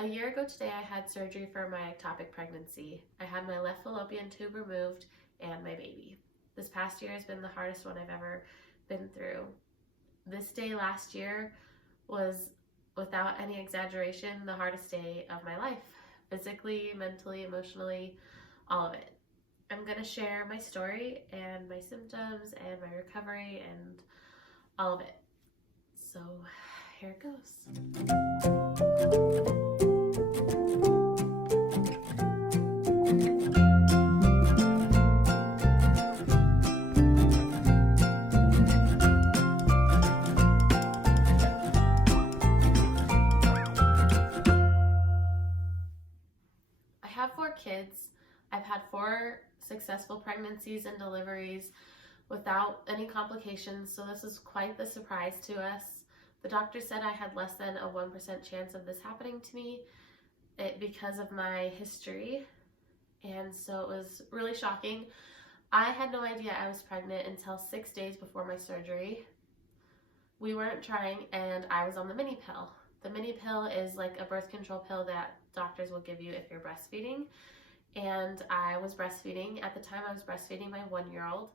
A year ago today, I had surgery for my ectopic pregnancy. I had my left fallopian tube removed and my baby. This past year has been the hardest one I've ever been through. This day last year was, without any exaggeration, the hardest day of my life. Physically, mentally, emotionally, all of it. I'm going to share my story and my symptoms and my recovery and all of it. So here it goes. I have 4 kids. I've had 4 successful pregnancies and deliveries without any complications, so this is quite the surprise to us. The doctor said I had less than a 1% chance of this happening to me because of my history, and so it was really shocking. I had no idea I was pregnant until 6 days before my surgery. We weren't trying, and I was on the mini pill. The mini pill is like a birth control pill that doctors will give you if you're breastfeeding, and I was breastfeeding. At the time, I was breastfeeding my 1-year-old.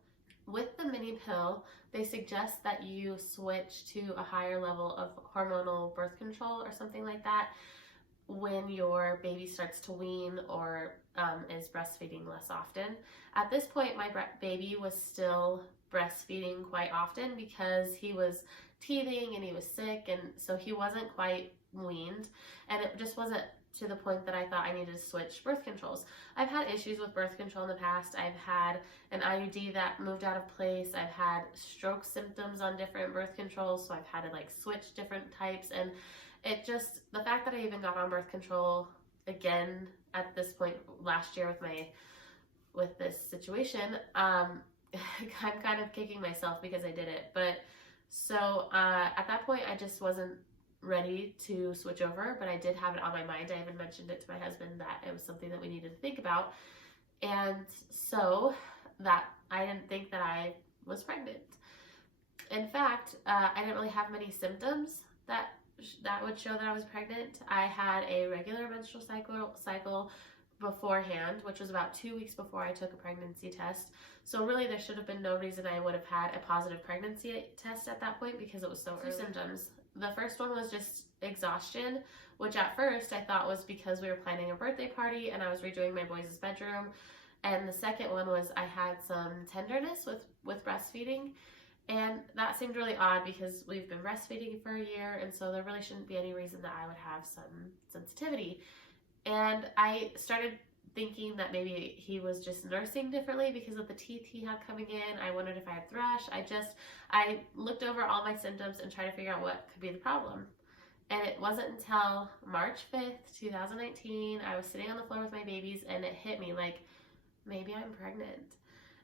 With the mini pill, they suggest that you switch to a higher level of hormonal birth control or something like that when your baby starts to wean or is breastfeeding less often. At this point, my baby was still breastfeeding quite often because he was teething and he was sick, and so he wasn't quite weaned, and it just wasn't to the point that I thought I needed to switch birth controls. I've had issues with birth control in the past. I've had an IUD that moved out of place. I've had stroke symptoms on different birth controls, so I've had to like switch different types, and it just, the fact that I even got on birth control again at this point last year with this situation, I'm kind of kicking myself because I did it. But so at that point, I just wasn't ready to switch over, but I did have it on my mind. I even mentioned it to my husband that it was something that we needed to think about, and so that I didn't think that I was pregnant. In fact, I didn't really have many symptoms that would show that I was pregnant. I had a regular menstrual cycle beforehand, which was about 2 weeks before I took a pregnancy test. So really there should have been no reason I would have had a positive pregnancy test at that point because it was so early. 2 symptoms. The first one was just exhaustion, which at first I thought was because we were planning a birthday party and I was redoing my boys' bedroom. And the second one was I had some tenderness with breastfeeding. And that seemed really odd because we've been breastfeeding for a year, and so there really shouldn't be any reason that I would have some sensitivity. And I started thinking that maybe he was just nursing differently because of the teeth he had coming in. I wondered if I had thrush. I looked over all my symptoms and tried to figure out what could be the problem. And it wasn't until March 5th, 2019, I was sitting on the floor with my babies and it hit me like, maybe I'm pregnant.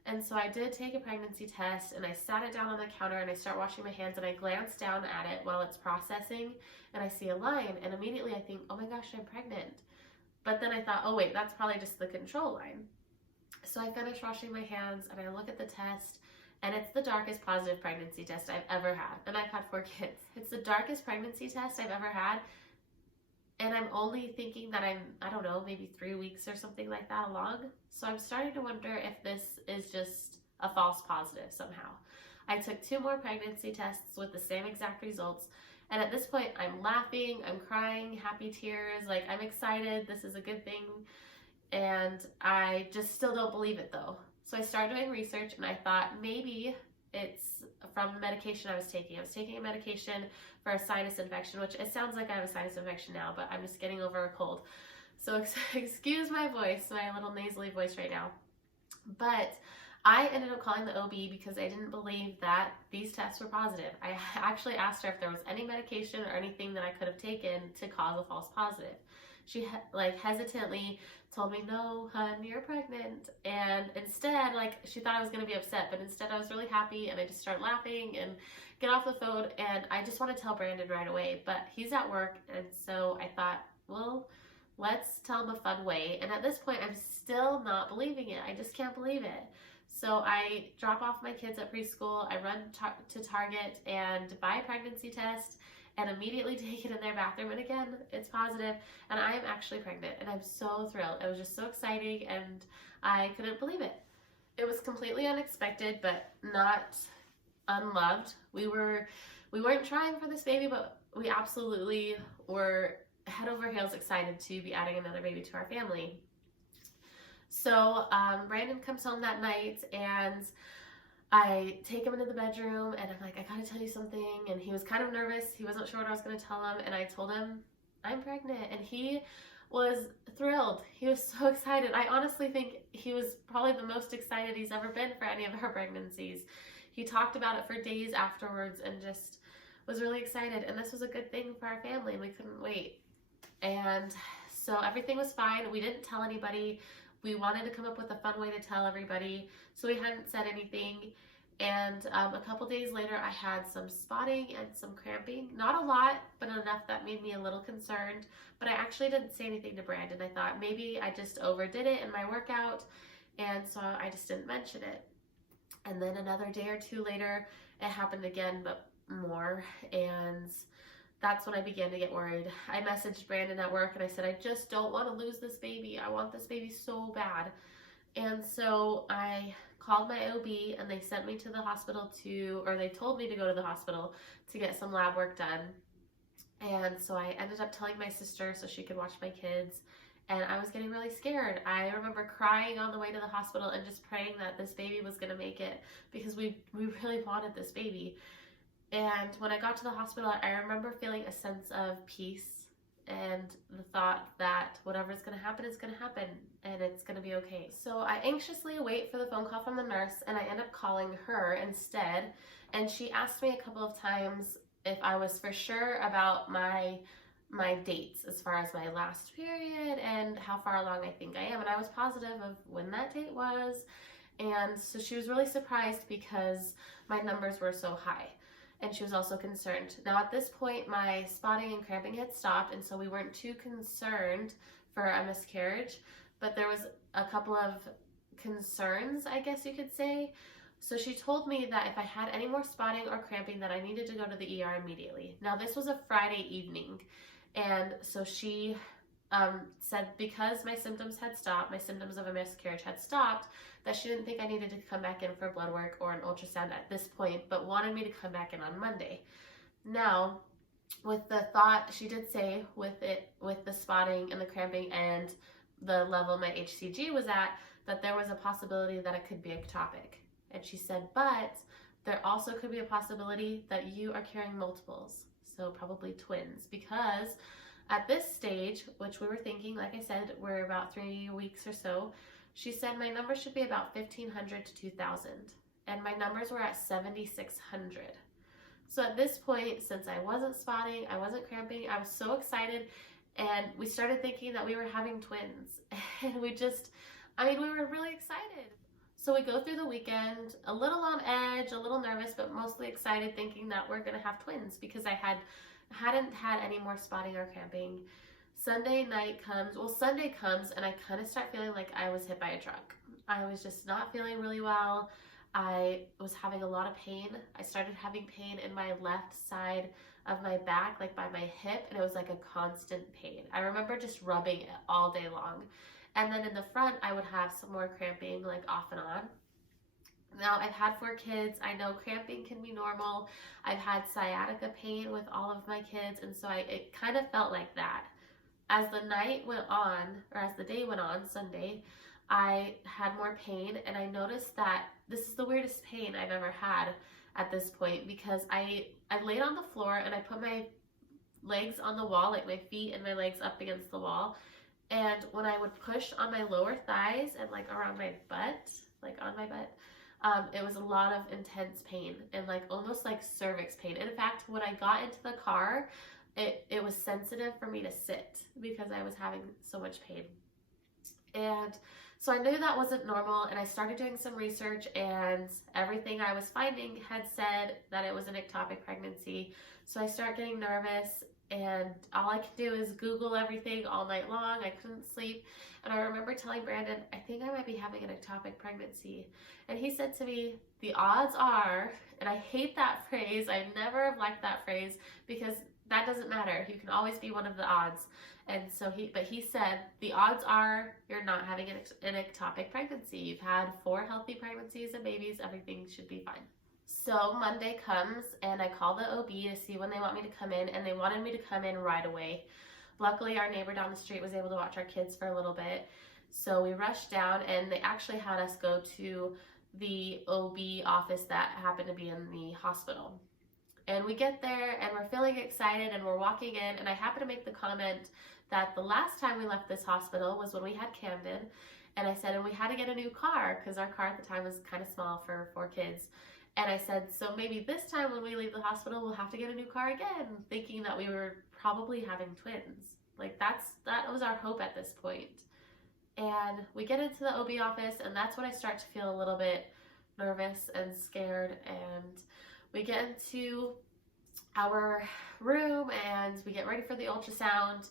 And so I did take a pregnancy test, and I sat it down on the counter and I start washing my hands, and I glance down at it while it's processing and I see a line, and immediately I think, oh my gosh, I'm pregnant. But then I thought, oh wait, that's probably just the control line. So I finish washing my hands and I look at the test, and it's the darkest positive pregnancy test I've ever had. And I've had 4 kids. It's the darkest pregnancy test I've ever had. And I'm only thinking that I'm, I don't know, maybe 3 weeks or something like that along. So I'm starting to wonder if this is just a false positive somehow. I took 2 more pregnancy tests with the same exact results. And at this point, I'm laughing, I'm crying, happy tears, like I'm excited, this is a good thing. And I just still don't believe it though. So I started doing research, and I thought maybe it's from the medication I was taking. I was taking a medication for a sinus infection, which it sounds like I have a sinus infection now, but I'm just getting over a cold. So excuse my voice, my little nasally voice right now. But I ended up calling the OB because I didn't believe that these tests were positive. I actually asked her if there was any medication or anything that I could have taken to cause a false positive. She hesitantly told me, no, hun, you're pregnant. And instead, she thought I was going to be upset, but instead I was really happy, and I just started laughing and get off the phone, and I just want to tell Brandon right away, but he's at work, and so I thought, well, let's tell him a fun way. And at this point, I'm still not believing it. I just can't believe it. So I drop off my kids at preschool, I run to Target and buy a pregnancy test, and immediately take it in their bathroom, and again, it's positive, and I am actually pregnant, and I'm so thrilled. It was just so exciting, and I couldn't believe it. It was completely unexpected, but not unloved. We weren't trying for this baby, but we absolutely were head over heels excited to be adding another baby to our family. So Brandon comes home that night, and I take him into the bedroom, and I'm like, I gotta tell you something. And he was kind of nervous. He wasn't sure what I was gonna tell him, and I told him I'm pregnant, and he was thrilled. He was so excited. I honestly think he was probably the most excited he's ever been for any of our pregnancies. He talked about it for days afterwards and just was really excited, and this was a good thing for our family, and we couldn't wait. And so everything was fine. We didn't tell anybody. We wanted to come up with a fun way to tell everybody, so we hadn't said anything. And a couple days later, I had some spotting and some cramping. Not a lot, but enough that made me a little concerned. But I actually didn't say anything to Brandon. I thought maybe I just overdid it in my workout, and so I just didn't mention it. And then another day or two later, it happened again, but more. And that's when I began to get worried. I messaged Brandon at work, and I said, I just don't want to lose this baby. I want this baby so bad. And so I called my OB, and they sent me to the hospital they told me to go to the hospital to get some lab work done. And so I ended up telling my sister so she could watch my kids, and I was getting really scared. I remember crying on the way to the hospital and just praying that this baby was going to make it, because we really wanted this baby. And when I got to the hospital, I remember feeling a sense of peace and the thought that whatever's going to happen is going to happen, and it's going to be okay. So I anxiously wait for the phone call from the nurse, and I end up calling her instead. And she asked me a couple of times if I was for sure about my dates as far as my last period and how far along I think I am. And I was positive of when that date was. And so she was really surprised because my numbers were so high. And she was also concerned. Now at this point, my spotting and cramping had stopped, and so we weren't too concerned for a miscarriage, but there was a couple of concerns, I guess you could say. So she told me that if I had any more spotting or cramping, that I needed to go to the ER immediately. Now this was a Friday evening, and so she said because my symptoms had stopped, my symptoms of a miscarriage had stopped, that she didn't think I needed to come back in for blood work or an ultrasound at this point, but wanted me to come back in on Monday. Now, with the thought, she did say with the spotting and the cramping and the level my HCG was at, that there was a possibility that it could be ectopic. And she said, but there also could be a possibility that you are carrying multiples, so probably twins, because at this stage, which we were thinking, like I said, we're about 3 weeks or so, she said my numbers should be about 1,500 to 2,000, and my numbers were at 7,600. So at this point, since I wasn't spotting, I wasn't cramping, I was so excited, and we started thinking that we were having twins, and we were really excited. So we go through the weekend a little on edge, a little nervous, but mostly excited, thinking that we're gonna have twins because I hadn't had any more spotting or cramping. Sunday comes, and I kind of start feeling like I was hit by a truck. I was just not feeling really well. I was having a lot of pain. I started having pain in my left side of my back, like by my hip, and it was like a constant pain. I remember just rubbing it all day long. And then in the front, I would have some more cramping, like off and on. Now, I've had 4 kids. I know cramping can be normal. I've had sciatica pain with all of my kids, and so it kind of felt like that. As the night went on, or as the day went on, Sunday, I had more pain, and I noticed that this is the weirdest pain I've ever had at this point, because I laid on the floor and I put my legs on the wall, like my feet and my legs up against the wall, and when I would push on my lower thighs and like around my butt, like on my butt, it was a lot of intense pain and like almost like cervix pain. In fact, when I got into the car, it was sensitive for me to sit because I was having so much pain. And so I knew that wasn't normal, and I started doing some research, and everything I was finding had said that it was an ectopic pregnancy. So I started getting nervous, and all I could do is Google everything all night long. I couldn't sleep. And I remember telling Brandon, I think I might be having an ectopic pregnancy. And he said to me, the odds are, and I hate that phrase, I never have liked that phrase, because that doesn't matter. You can always be one of the odds. And so he said, the odds are you're not having an ectopic pregnancy. You've had 4 healthy pregnancies and babies. Everything should be fine. So Monday comes and I call the OB to see when they want me to come in, and they wanted me to come in right away. Luckily, our neighbor down the street was able to watch our kids for a little bit. So we rushed down, and they actually had us go to the OB office that happened to be in the hospital. And we get there and we're feeling excited and we're walking in, and I happen to make the comment that the last time we left this hospital was when we had Camden, and I said, and we had to get a new car because our car at the time was kind of small for 4 kids. And I said, so maybe this time when we leave the hospital, we'll have to get a new car again, thinking that we were probably having twins. Like that was our hope at this point. And we get into the OB office, and that's when I start to feel a little bit nervous and scared. And we get into our room and we get ready for the ultrasound.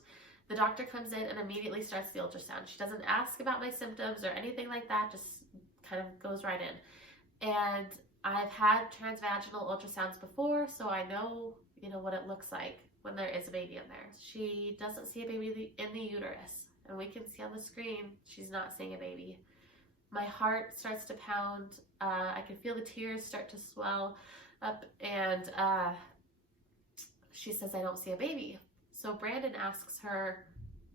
The doctor comes in and immediately starts the ultrasound. She doesn't ask about my symptoms or anything like that, just kind of goes right in. And I've had transvaginal ultrasounds before, so I know, what it looks like when there is a baby in there. She doesn't see a baby in the uterus, and we can see on the screen she's not seeing a baby. My heart starts to pound. I can feel the tears start to swell up, and she says, I don't see a baby. So Brandon asks her,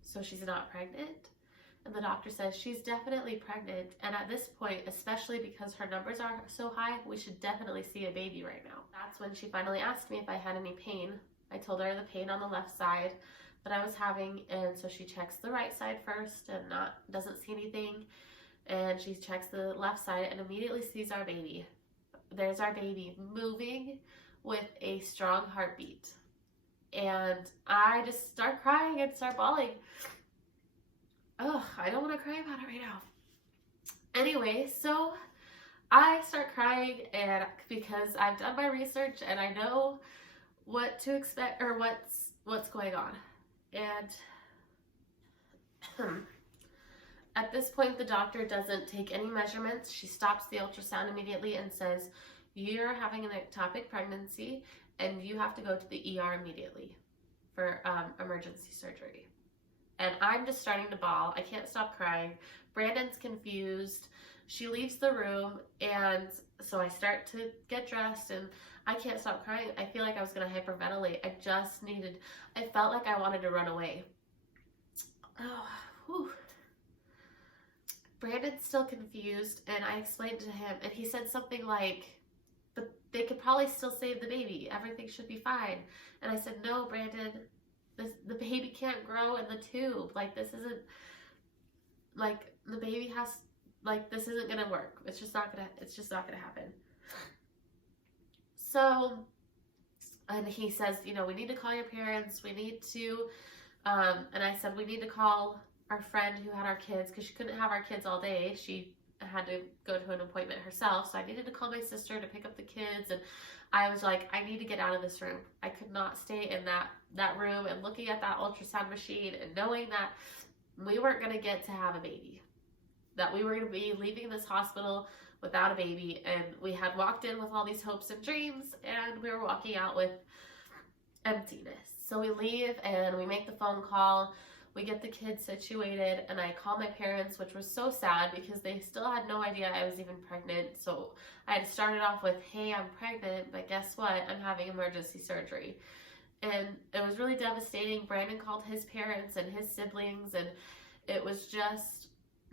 so she's not pregnant? And the doctor says she's definitely pregnant, and at this point, especially because her numbers are so high, we should definitely see a baby right now. That's when she finally asked me if I had any pain. I told her the pain on the left side that I was having, and so she checks the right side first and doesn't see anything, and she checks the left side and immediately sees our baby. There's our baby moving with a strong heartbeat, and I just start crying and start bawling. Oh, I don't want to cry about it right now. Anyway, so I start crying, and because I've done my research and I know what to expect or what's going on. And at this point, the doctor doesn't take any measurements. She stops the ultrasound immediately and says, you're having an ectopic pregnancy and you have to go to the ER immediately for emergency surgery. And I'm just starting to bawl. I can't stop crying. Brandon's confused. She leaves the room, and so I start to get dressed, and I can't stop crying. I feel like I was going to hyperventilate. I felt like I wanted to run away. Oh, whew. Brandon's still confused, and I explained to him, and he said something like, but they could probably still save the baby. Everything should be fine. And I said, no, Brandon, the baby can't grow in the tube. Like, this isn't, like, the baby has, like, this isn't gonna work. It's just not gonna happen. So, and he says, we need to call your parents. We need to, and I said, we need to call our friend who had our kids, because she couldn't have our kids all day. She had to go to an appointment herself. So I needed to call my sister to pick up the kids. And I was like, I need to get out of this room. I could not stay in that room and looking at that ultrasound machine and knowing that we weren't going to get to have a baby, that we were going to be leaving this hospital without a baby. And we had walked in with all these hopes and dreams, and we were walking out with emptiness. So we leave and we make the phone call. We get the kids situated, and I call my parents, which was so sad because they still had no idea I was even pregnant. So I had started off with, hey, I'm pregnant, but guess what? I'm having emergency surgery. And it was really devastating. Brandon called his parents and his siblings, and it was just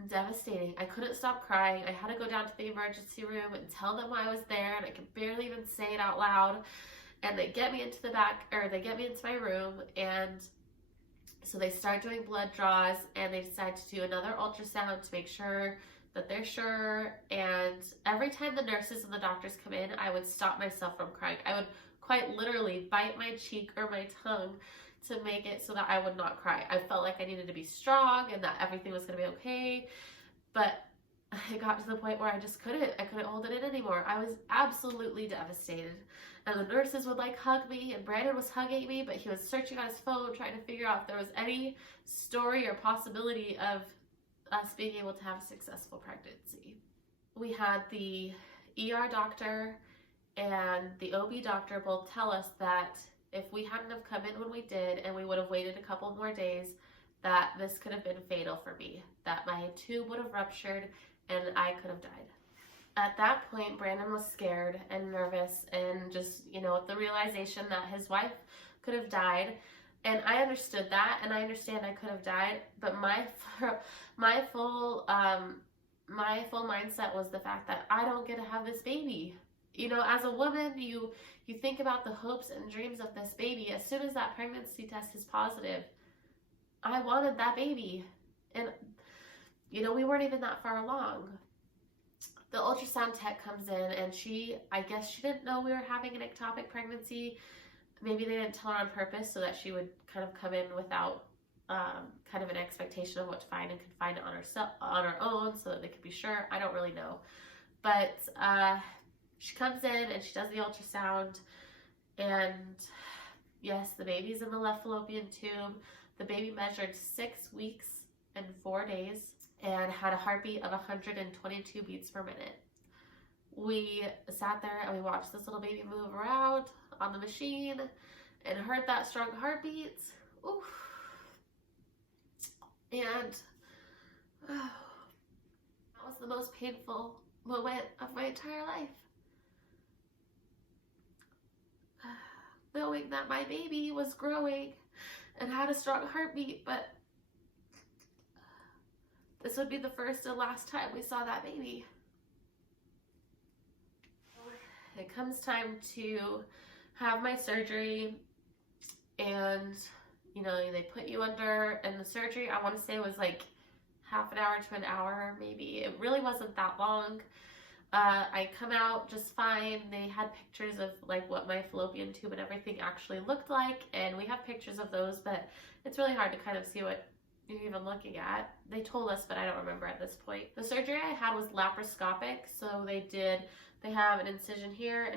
devastating. I couldn't stop crying. I had to go down to the emergency room and tell them I was there, and I could barely even say it out loud. And they get me into my room, and so they start doing blood draws, and they decide to do another ultrasound to make sure that they're sure. And every time the nurses and the doctors come in, I would stop myself from crying. I would quite literally bite my cheek or my tongue to make it so that I would not cry. I felt like I needed to be strong and that everything was going to be okay. But it got to the point where I couldn't hold it in anymore. I was absolutely devastated. And the nurses would hug me, and Brandon was hugging me, but he was searching on his phone trying to figure out if there was any story or possibility of us being able to have a successful pregnancy. We had the ER doctor and the OB doctor both tell us that if we hadn't have come in when we did and we would have waited a couple more days, that this could have been fatal for me, that my tube would have ruptured and I could have died. At that point, Brandon was scared and nervous and just, with the realization that his wife could have died. And I understood that, and I understand I could have died, but my full mindset was the fact that I don't get to have this baby. As a woman, you think about the hopes and dreams of this baby. As soon as that pregnancy test is positive, I wanted that baby. And, we weren't even that far along. The ultrasound tech comes in, and I guess she didn't know we were having an ectopic pregnancy. Maybe they didn't tell her on purpose so that she would kind of come in without kind of an expectation of what to find, and could find it on her own so that they could be sure. I don't really know. But she comes in and she does the ultrasound, and yes, the baby's in the left fallopian tube. The baby measured 6 weeks and 4 days and had a heartbeat of 122 beats per minute. We sat there and we watched this little baby move around on the machine and heard that strong heartbeat. Oof. And that was the most painful moment of my entire life. Knowing that my baby was growing and had a strong heartbeat, but this would be the first and last time we saw that baby. It comes time to have my surgery, and they put you under, and the surgery, I want to say, was like half an hour to an hour, maybe. It really wasn't that long. I come out just fine. They had pictures of like what my fallopian tube and everything actually looked like, and we have pictures of those, but it's really hard to kind of see what you're even looking at. They told us, but I don't remember at this point. The surgery I had was laparoscopic, so they have an incision here,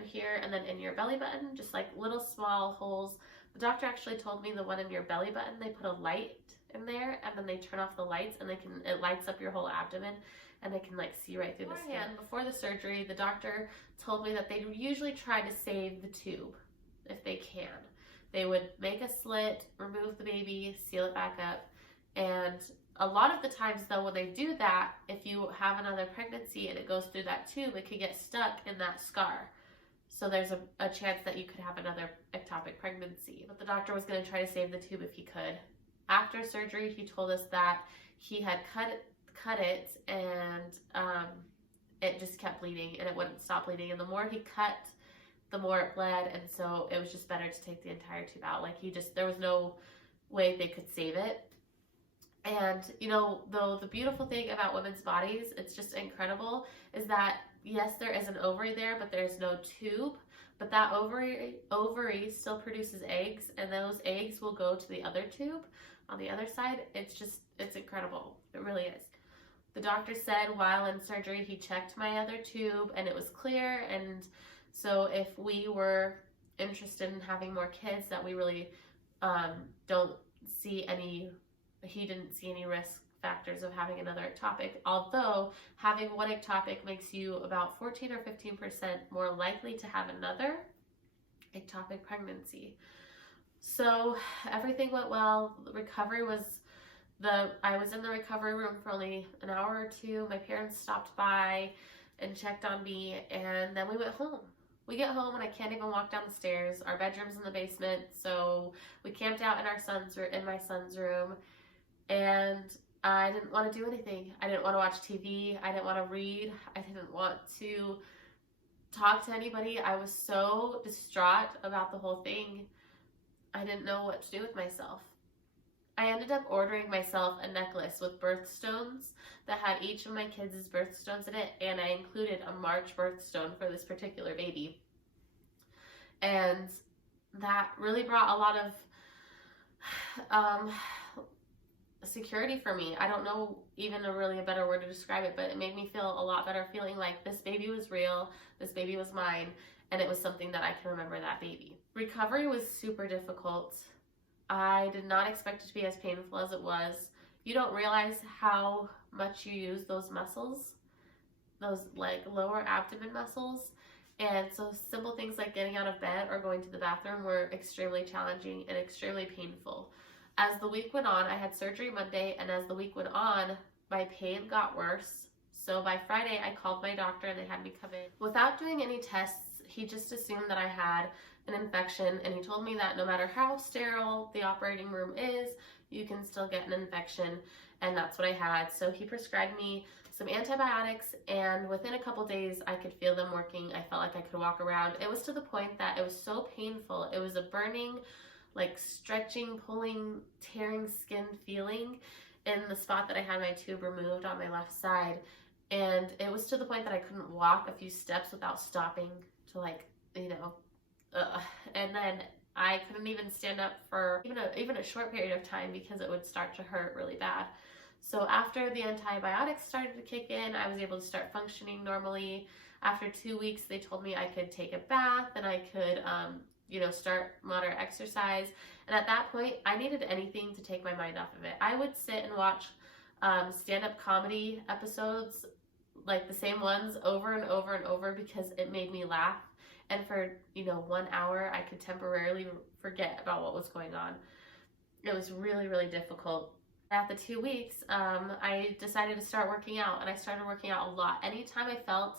and then in your belly button, just like little small holes. The doctor actually told me the one in your belly button, they put a light in there, and then they turn off the lights, and it lights up your whole abdomen, and they can like see right through the skin. Before the surgery, the doctor told me that they usually try to save the tube if they can. They would make a slit, remove the baby, seal it back up, and a lot of the times though, when they do that, if you have another pregnancy and it goes through that tube, it could get stuck in that scar. So there's a chance that you could have another ectopic pregnancy. But the doctor was going to try to save the tube if he could. After surgery, he told us that he had cut it and it just kept bleeding and it wouldn't stop bleeding. And the more he cut, the more it bled. And so it was just better to take the entire tube out. Like there was no way they could save it. And, though the beautiful thing about women's bodies, it's just incredible, is that, yes, there is an ovary there, but there's no tube. But that ovary still produces eggs, and those eggs will go to the other tube on the other side. It's incredible. It really is. The doctor said while in surgery, he checked my other tube, and it was clear. And so if we were interested in having more kids, that we really he didn't see any risk factors of having another ectopic, although having one ectopic makes you about 14 or 15% more likely to have another ectopic pregnancy. So everything went well. The recovery I was in the recovery room for only an hour or two. My parents stopped by and checked on me, and then we went home. We get home and I can't even walk down the stairs. Our bedroom's in the basement, so we camped out in my son's room. And I didn't want to do anything. I didn't want to watch TV. I didn't want to read. I didn't want to talk to anybody. I was so distraught about the whole thing. I didn't know what to do with myself. I ended up ordering myself a necklace with birthstones that had each of my kids' birthstones in it, and I included a March birthstone for this particular baby. And that really brought a lot of security for me. I don't know even a better word to describe it, but it made me feel a lot better, feeling like this baby was real, this baby was mine, and it was something that I can remember that baby. Recovery was super difficult. I did not expect it to be as painful as it was. You don't realize how much you use those muscles, those like lower abdomen muscles, And so simple things like getting out of bed or going to the bathroom were extremely challenging and extremely painful. As the week went on, I had surgery Monday, and as the week went on, my pain got worse. So by Friday, I called my doctor and they had me come in. Without doing any tests, he just assumed that I had an infection, and he told me that no matter how sterile the operating room is, you can still get an infection, and that's what I had. So he prescribed me some antibiotics, and within a couple days, I could feel them working. I felt like I could walk around. It was to the point that it was so painful. It was a burning, like stretching, pulling, tearing skin feeling in the spot that I had my tube removed on my left side. And it was to the point that I couldn't walk a few steps without stopping to, like, and then I couldn't even stand up for even a short period of time because it would start to hurt really bad. So after the antibiotics started to kick in, I was able to start functioning normally. After 2 weeks, they told me I could take a bath and I could, start moderate exercise. And at that point, I needed anything to take my mind off of it. I would sit and watch stand-up comedy episodes, like the same ones over and over and over, because it made me laugh. And for, 1 hour, I could temporarily forget about what was going on. It was really, really difficult. After 2 weeks, I decided to start working out, and I started working out a lot. Anytime I felt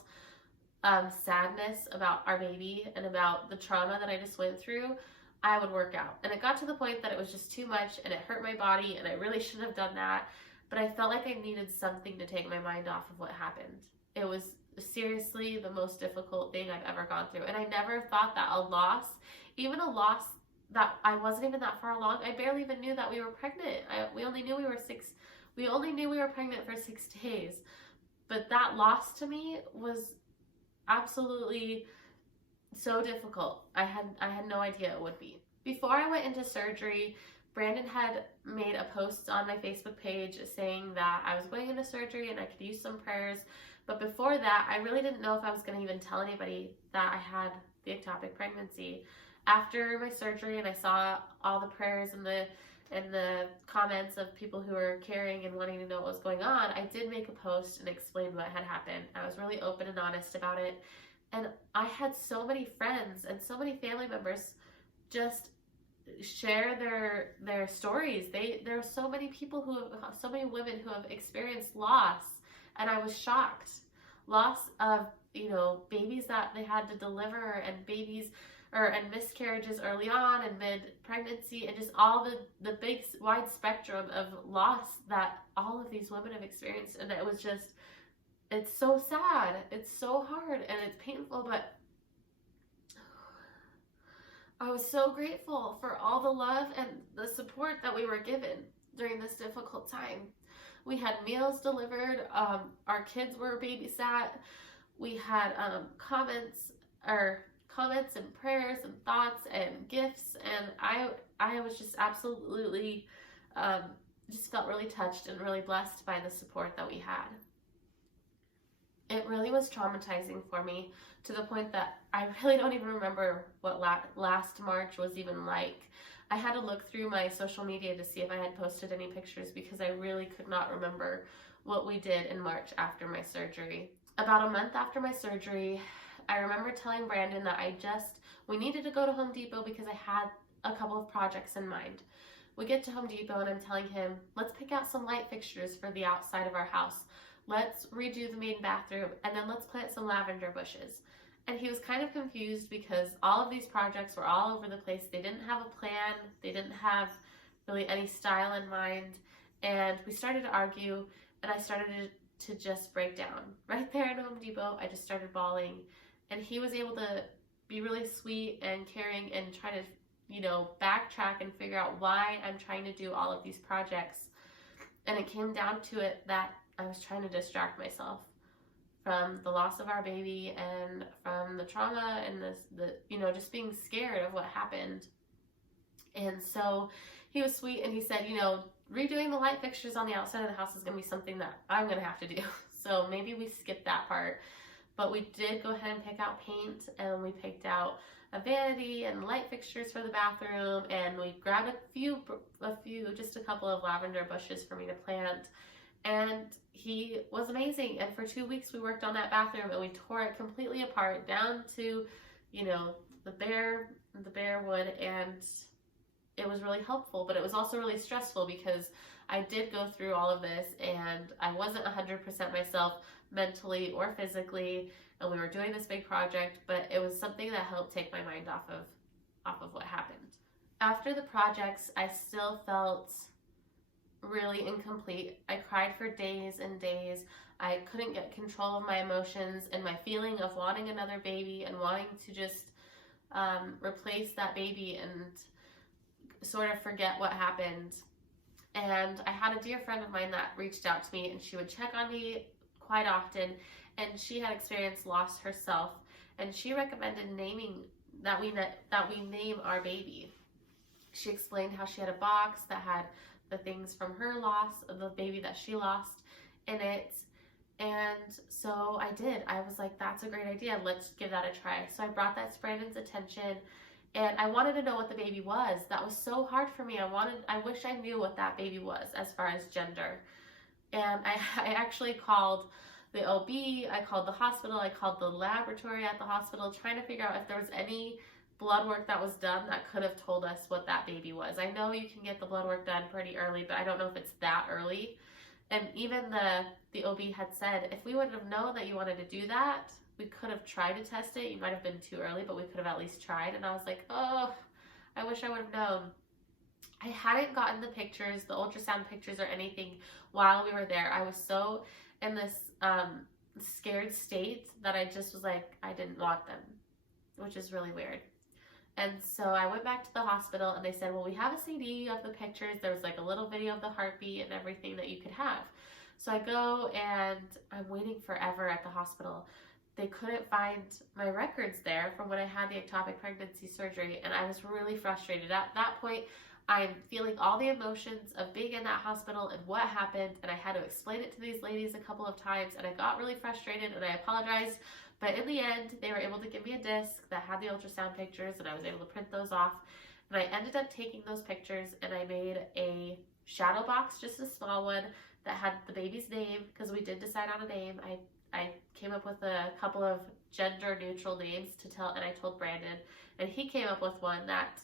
sadness about our baby and about the trauma that I just went through, I would work out. And it got to the point that it was just too much, and it hurt my body, and I really shouldn't have done that. But I felt like I needed something to take my mind off of what happened. It was seriously the most difficult thing I've ever gone through. And I never thought that a loss, even a loss that I wasn't even that far along, I barely even knew that we were pregnant. We only knew we were pregnant for 6 days. But that loss to me was absolutely so difficult. I had no idea it would be. Before I went into surgery, Brandon had made a post on my Facebook page saying that I was going into surgery and I could use some prayers. But before that, I really didn't know if I was going to even tell anybody that I had the ectopic pregnancy. After my surgery, and I saw all the prayers and the comments of people who were caring and wanting to know what was going on, I did make a post and explain what had happened. I was really open and honest about it. And I had so many friends and so many family members just share their stories. There are so many so many women who have experienced loss, and I was shocked. Loss of, babies that they had to deliver, and babies and miscarriages early on and mid-pregnancy, and just all the big wide spectrum of loss that all of these women have experienced. And it was just, it's so sad, it's so hard, and it's painful, but I was so grateful for all the love and the support that we were given during this difficult time. We had meals delivered, our kids were babysat, we had comments and prayers and thoughts and gifts, and I was just absolutely just felt really touched and really blessed by the support that we had. It really was traumatizing for me, to the point that I really don't even remember what last March was even like. I had to look through my social media to see if I had posted any pictures, because I really could not remember what we did in March after my surgery. About a month after my surgery, I remember telling Brandon that we needed to go to Home Depot because I had a couple of projects in mind. We get to Home Depot and I'm telling him, let's pick out some light fixtures for the outside of our house. Let's redo the main bathroom, and then let's plant some lavender bushes. And he was kind of confused because all of these projects were all over the place. They didn't have a plan. They didn't have really any style in mind. And we started to argue, and I started to just break down. Right there at Home Depot, I just started bawling. And he was able to be really sweet and caring and try to, backtrack and figure out why I'm trying to do all of these projects. And it came down to it that I was trying to distract myself from the loss of our baby and from the trauma and just being scared of what happened. And so he was sweet, and he said, redoing the light fixtures on the outside of the house is going to be something that I'm going to have to do. So maybe we skipped that part. But we did go ahead and pick out paint, and we picked out a vanity and light fixtures for the bathroom, and we grabbed just a couple of lavender bushes for me to plant. And he was amazing. And for 2 weeks we worked on that bathroom and we tore it completely apart down to, you know, the bare wood, and it was really helpful, but it was also really stressful because I did go through all of this and I wasn't 100% myself mentally or physically, and we were doing this big project, but it was something that helped take my mind off of what happened. After the projects, I still felt really incomplete. I cried for days and days. I couldn't get control of my emotions and my feeling of wanting another baby and wanting to just replace that baby and sort of forget what happened. And I had a dear friend of mine that reached out to me, and she would check on me quite often, and she had experienced loss herself, and she recommended that we name our baby. She explained how she had a box that had the things from her loss, the baby that she lost, in it. And so I did. I was like, that's a great idea. Let's give that a try. So I brought that to Brandon's attention, and I wanted to know what the baby was. That was so hard for me. I wish I knew what that baby was as far as gender. And I actually called the OB, I called the hospital, I called the laboratory at the hospital, trying to figure out if there was any blood work that was done that could have told us what that baby was. I know you can get the blood work done pretty early, but I don't know if it's that early. And even the OB had said, if we would have known that you wanted to do that, we could have tried to test it. You might have been too early, but we could have at least tried. And I was like, oh, I wish I would have known. I hadn't gotten the pictures, the ultrasound pictures or anything while we were there. I was so in this scared state that I just was like, I didn't want them, which is really weird. And so I went back to the hospital and they said, well, we have a CD of the pictures. There was like a little video of the heartbeat and everything that you could have. So I go and I'm waiting forever at the hospital. They couldn't find my records there from when I had the ectopic pregnancy surgery, and I was really frustrated. At that point, I'm feeling all the emotions of being in that hospital and what happened, and I had to explain it to these ladies a couple of times, and I got really frustrated and I apologized. But in the end, they were able to give me a disc that had the ultrasound pictures, and I was able to print those off. And I ended up taking those pictures and I made a shadow box, just a small one, that had the baby's name, because we did decide on a name. I came up with a couple of gender neutral names to tell, and I told Brandon, and he came up with one that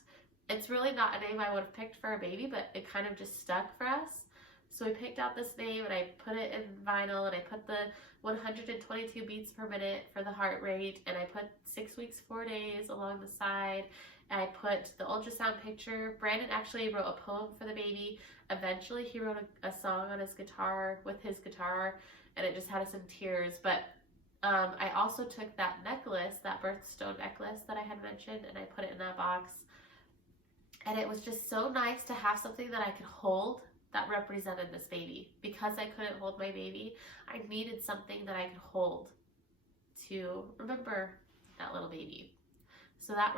it's really not a name I would have picked for a baby, but it kind of just stuck for us. So we picked out this name and I put it in vinyl, and I put the 122 beats per minute for the heart rate, and I put 6 weeks, 4 days along the side. And I put the ultrasound picture. Brandon actually wrote a poem for the baby. Eventually he wrote a song on his guitar with his guitar, and it just had us in tears. But I also took that necklace, that birthstone necklace that I had mentioned, and I put it in that box. And it was just so nice to have something that I could hold that represented this baby. Because I couldn't hold my baby, I needed something that I could hold to remember that little baby. So that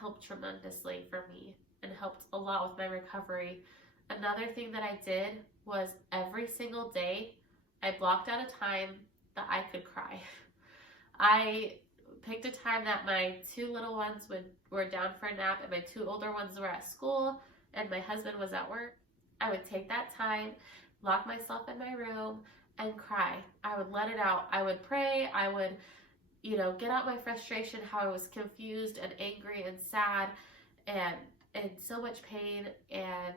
helped tremendously for me and helped a lot with my recovery. Another thing that I did was every single day, I blocked out a time that I could cry. I picked a time that my 2 little ones were down for a nap and my 2 older ones were at school and my husband was at work. I would take that time, lock myself in my room, and cry. I would let it out. I would pray. I would, get out my frustration, how I was confused and angry and sad and in so much pain. And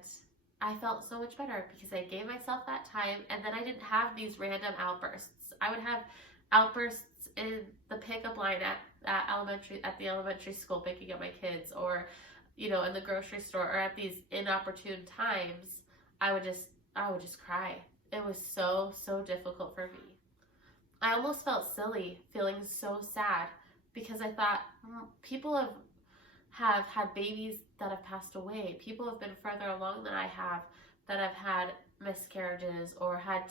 I felt so much better because I gave myself that time, and then I didn't have these random outbursts. I would have outbursts in the pickup line at the elementary school picking up my kids, or in the grocery store, or at these inopportune times. I would just cry. It was so difficult for me. I almost felt silly, feeling so sad, because I thought people have had babies that have passed away. People have been further along than I have, that have had miscarriages or had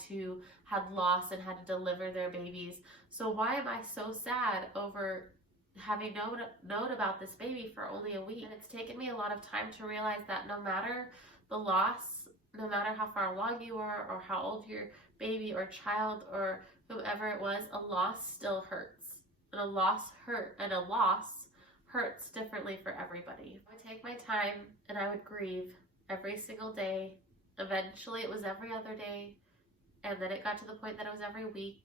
loss and had to deliver their babies. So why am I so sad over having known about this baby for only a week? And it's taken me a lot of time to realize that no matter the loss, no matter how far along you are or how old your baby or child or whoever it was, a loss still hurts. And a loss hurts differently for everybody. I would take my time and I would grieve every single day. Eventually it was every other day. And then it got to the point that it was every week.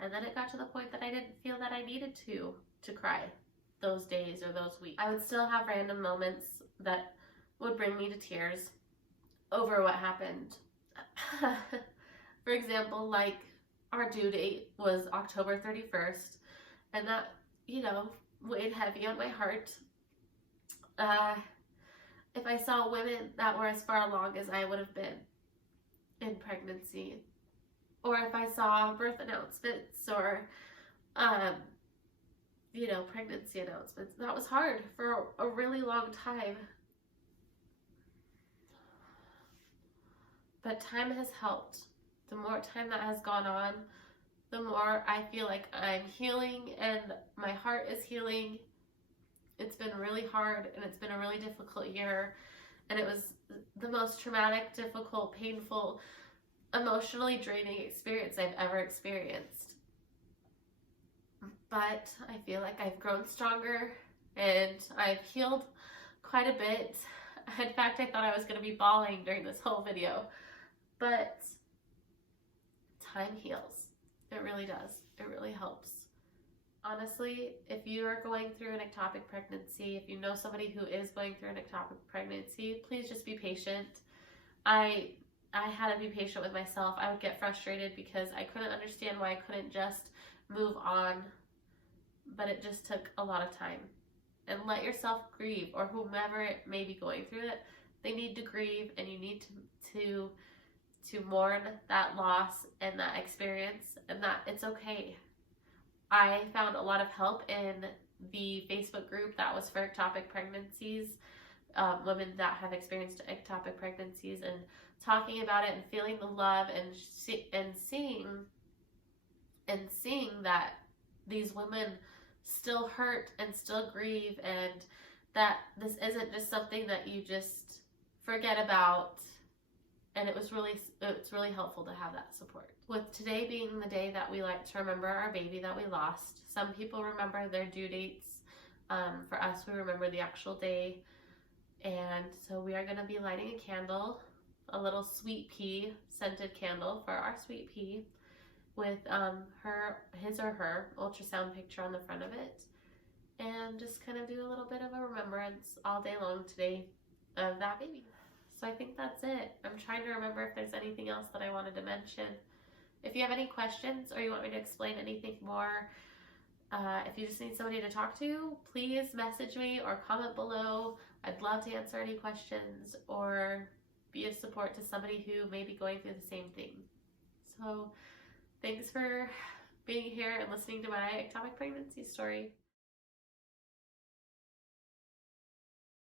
And then it got to the point that I didn't feel that I needed to cry those days or those weeks. I would still have random moments that would bring me to tears over what happened. For example, like our due date was October 31st, and that, you know, weighed heavy on my heart. If I saw women that were as far along as I would have been in pregnancy, or if I saw birth announcements or, you know, pregnancy announcements, that was hard for a really long time. But time has helped. The more time that has gone on, the more I feel like I'm healing and my heart is healing. It's been really hard and it's been a really difficult year. And it was the most traumatic, difficult, painful, emotionally draining experience I've ever experienced. But I feel like I've grown stronger and I've healed quite a bit. In fact, I thought I was going to be bawling during this whole video. But time heals. It really does. It really helps. Honestly, if you are going through an ectopic pregnancy, if you know somebody who is going through an ectopic pregnancy, please just be patient. I had to be patient with myself. I would get frustrated because I couldn't understand why I couldn't just move on, but it just took a lot of time. And let yourself grieve, or whomever may be going through it, they need to grieve, and you need to mourn that loss and that experience, and that it's okay. I found a lot of help in the Facebook group that was for ectopic pregnancies, women that have experienced ectopic pregnancies, and talking about it and feeling the love and seeing that these women still hurt and still grieve, and that this isn't just something that you just forget about. And it's really helpful to have that support. With today being the day that we like to remember our baby that we lost, some people remember their due dates. For us, we remember the actual day. And so we are going to be lighting a candle, a little sweet pea scented candle for our sweet pea, with his or her ultrasound picture on the front of it, and just kind of do a little bit of a remembrance all day long today of that baby. So I think that's it. I'm trying to remember if there's anything else that I wanted to mention. If you have any questions or you want me to explain anything more, if you just need somebody to talk to, please message me or comment below. I'd love to answer any questions or be of support to somebody who may be going through the same thing. So thanks for being here and listening to my ectopic pregnancy story.